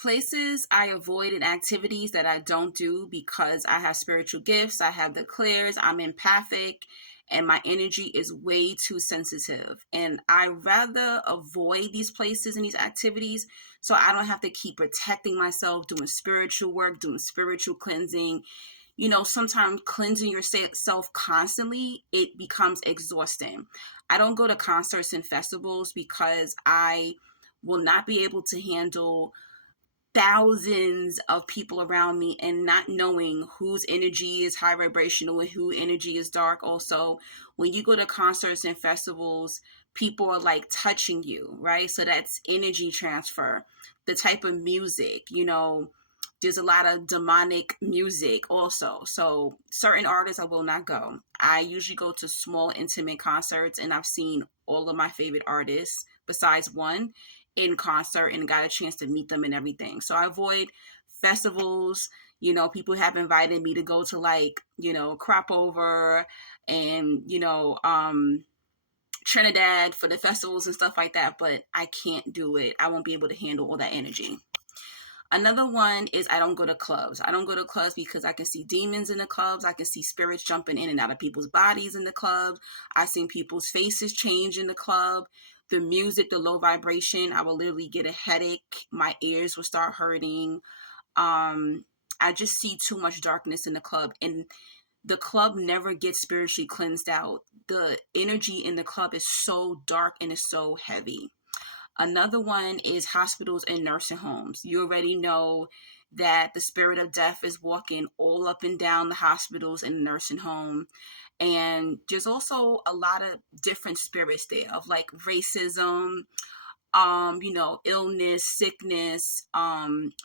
Places I avoid and activities that I don't do because I have spiritual gifts, I have the clairs, I'm empathic, and my energy is way too sensitive. And I rather avoid these places and these activities so I don't have to keep protecting myself, doing spiritual work, doing spiritual cleansing. Sometimes cleansing yourself constantly, it becomes exhausting. I don't go to concerts and festivals because I will not be able to handle thousands of people around me and not knowing whose energy is high vibrational and who energy is dark. Also, when you go to concerts and festivals, people are like touching you, right? So that's energy transfer. The type of music, there's a lot of demonic music also. So certain artists I will not go. I usually go to small intimate concerts, and I've seen all of my favorite artists besides one in concert and got a chance to meet them and everything. So I avoid festivals. People have invited me to go to crop over and Trinidad for the festivals and stuff like that, but I can't do it. I won't be able to handle all that energy. Another one is I don't go to clubs. I don't go to clubs because I can see demons in the clubs. I can see spirits jumping in and out of people's bodies in the clubs. I've seen people's faces change in the club. The music, the low vibration, I will literally get a headache. My ears will start hurting. I just see too much darkness in the club, and the club never gets spiritually cleansed out. The energy in the club is so dark and is so heavy. Another one is hospitals and nursing homes. You already know that the spirit of death is walking all up and down the hospitals and nursing home. And there's also a lot of different spirits there of like racism, illness, sickness,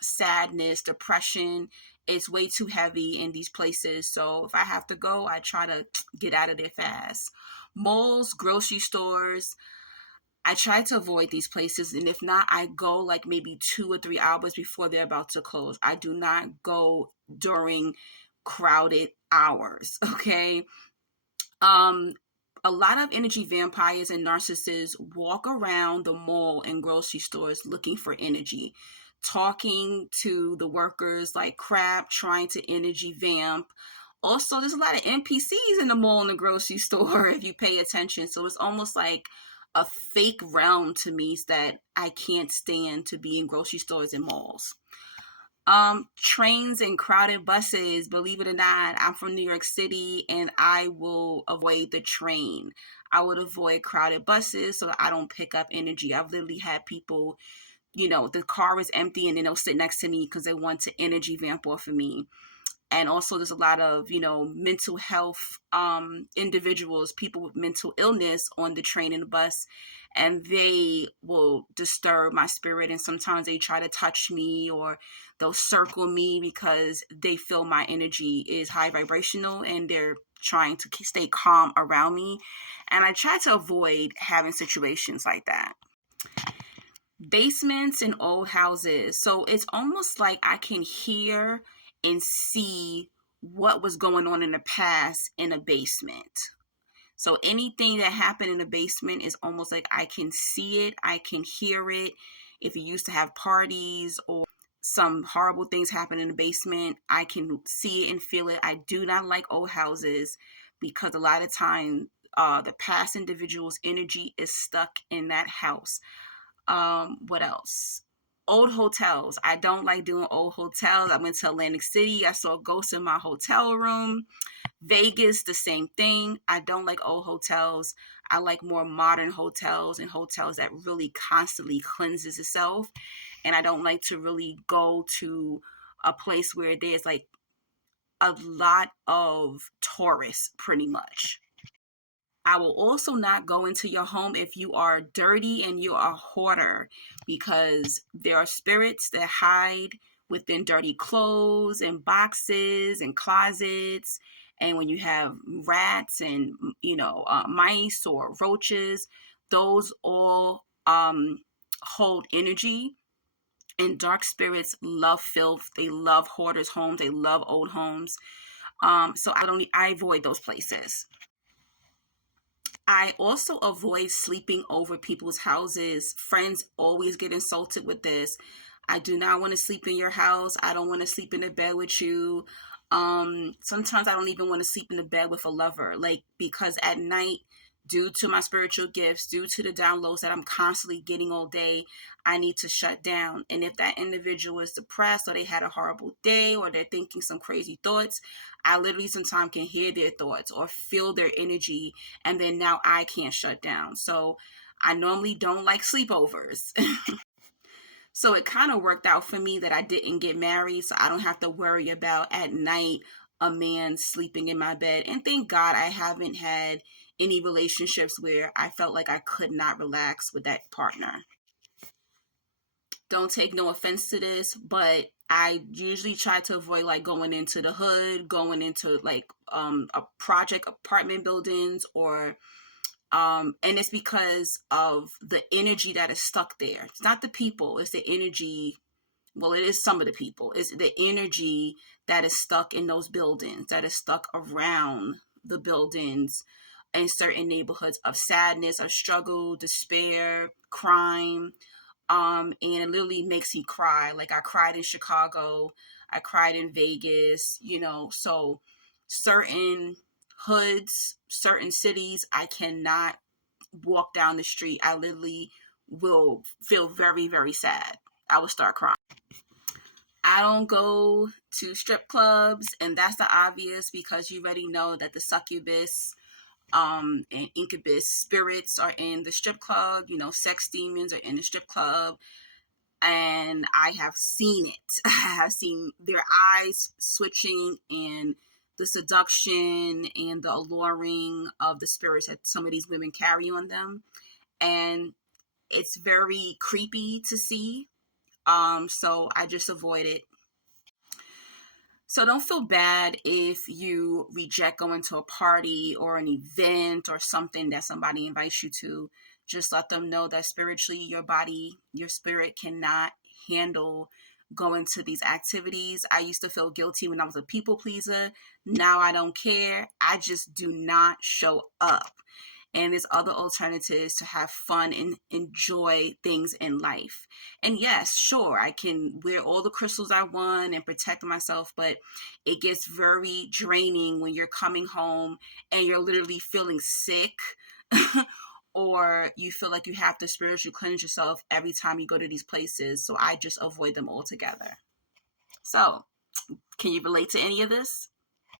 sadness, depression. It's way too heavy in these places. So if I have to go, I try to get out of there fast. Malls, grocery stores, I try to avoid these places, and if not, I go like maybe 2 or 3 hours before they're about to close. I do not go during crowded hours, okay? A lot of energy vampires and narcissists walk around the mall and grocery stores looking for energy, talking to the workers like crap, trying to energy vamp. Also, there's a lot of NPCs in the mall and the grocery store if you pay attention. So it's almost like a fake realm to me that I can't stand to be in grocery stores and malls. Trains and crowded buses, believe it or not, I'm from New York City and I will avoid the train. I would avoid crowded buses so I don't pick up energy. I've literally had people, the car is empty and then they'll sit next to me because they want to energy vamp off of me. And also there's a lot of, mental health individuals, people with mental illness on the train and the bus, and they will disturb my spirit. And sometimes they try to touch me or they'll circle me because they feel my energy is high vibrational and they're trying to stay calm around me. And I try to avoid having situations like that. Basements and old houses. So it's almost like I can hear and see what was going on in the past in a basement. So anything that happened in the basement is almost like I can see it, I can hear it. If you used to have parties or some horrible things happen in the basement, I can see it and feel it. I do not like old houses because a lot of time the past individual's energy is stuck in that house. What else? Old hotels. I don't like doing old hotels. I went to Atlantic City. I saw ghosts in my hotel room. Vegas, the same thing. I don't like old hotels. I like more modern hotels and hotels that really constantly cleanses itself. And I don't like to really go to a place where there's like a lot of tourists pretty much. I will also not go into your home if you are dirty and you are a hoarder, because there are spirits that hide within dirty clothes and boxes and closets. And when you have rats and, mice or roaches, those all hold energy. And dark spirits love filth. They love hoarders' homes. They love old homes. So I avoid those places. I also avoid sleeping over people's houses. Friends always get insulted with this. I do not want to sleep in your house. I don't want to sleep in the bed with you. Sometimes I don't even want to sleep in the bed with a lover, like, because at night, due to my spiritual gifts, due to the downloads that I'm constantly getting all day, I need to shut down. And if that individual is depressed or they had a horrible day or they're thinking some crazy thoughts, I literally sometimes can hear their thoughts or feel their energy, and then now I can't shut down. So I normally don't like sleepovers. So it kind of worked out for me that I didn't get married, so I don't have to worry about at night a man sleeping in my bed. And thank God I haven't had any relationships where I felt like I could not relax with that partner. Don't take no offense to this, but I usually try to avoid like going into the hood, going into like a project apartment buildings, or and it's because of the energy that is stuck there. It's not the people, it's the energy. Well, it is some of the people. It's the energy that is stuck in those buildings, that is stuck around the buildings in certain neighborhoods, of sadness, of struggle, despair, crime. And it literally makes me cry. Like, I cried in Chicago, I cried in Vegas, so certain hoods, certain cities, I cannot walk down the street. I literally will feel very, very sad. I will start crying. I don't go to strip clubs, and that's the obvious, because you already know that the succubus and incubus spirits are in the strip club. Sex demons are in the strip club, and I have seen it. I have seen their eyes switching, and the seduction and the alluring of the spirits that some of these women carry on them, and it's very creepy to see. So I just avoid it. So don't feel bad if you reject going to a party or an event or something that somebody invites you to. Just let them know that spiritually, your body, your spirit cannot handle going to these activities. I used to feel guilty when I was a people pleaser. Now I don't care. I just do not show up. And there's other alternatives to have fun and enjoy things in life. And yes, sure, I can wear all the crystals I want and protect myself, but it gets very draining when you're coming home and you're literally feeling sick or you feel like you have to spiritually cleanse yourself every time you go to these places. So I just avoid them altogether. So, can you relate to any of this?